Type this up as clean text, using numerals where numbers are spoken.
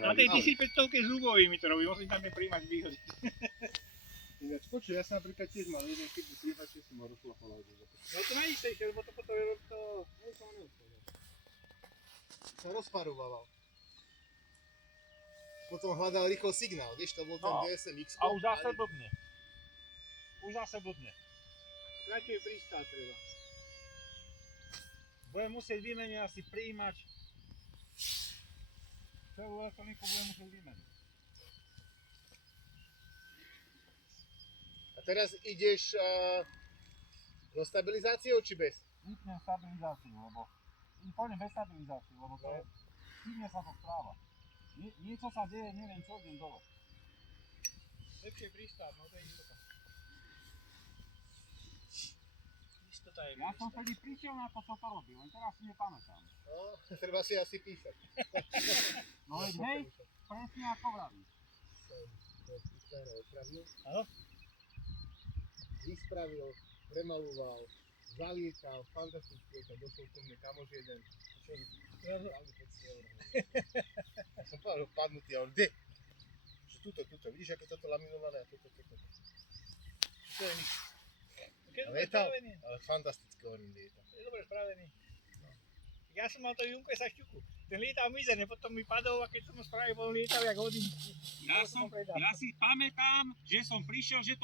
Na tej 1500 s ľubovými to robím, musím tam nepríjmať výhody. Ináč počuj, ja som napríklad tiež mal jeden chyb, že som ho rozlapal. No to najistejšie, lebo to potom je to... Sa rozparoval. Potom hľadal rýchlo signál, vieš, to bol ten No. DSM-X. A už zase blbne. Už zase blbne. Radšej pristáť treba. Budem musieť vymeniť asi príjimač. Celú elektroniku budem musieť vymeniť. A teraz ideš so stabilizáciou či bez? Vypnem stabilizáciu, lebo... Pôjdem bez stabilizáciu, lebo to je... Divne sa to správa. Niečo sa deje, neviem čo, idem dole. Lepšie pristáť, no to je istota. Istota je ja som vtedy prišiel na to, čo to robí, len teraz si nepamätám. No, treba si asi písať. No veď hej, presne ako vravíš. Opravil, Áno? vyspravil, premaloval, zaliekal, fantastické, to došol ku mne kamoš jeden. Ja som povedal, padnutý, a on kde? Že tuto, vidíš, ako toto laminované a toto. To je nič. Keď Ale je tam, ale fantastické hovorím, lieta. Je dobre spravený. Ja som mal to Junkesa šťuku. Ten lietal mizerne, potom mi padol a keď som ho spravil, bol lietal jak hodin. Ja si pamätám, že som prišiel, že to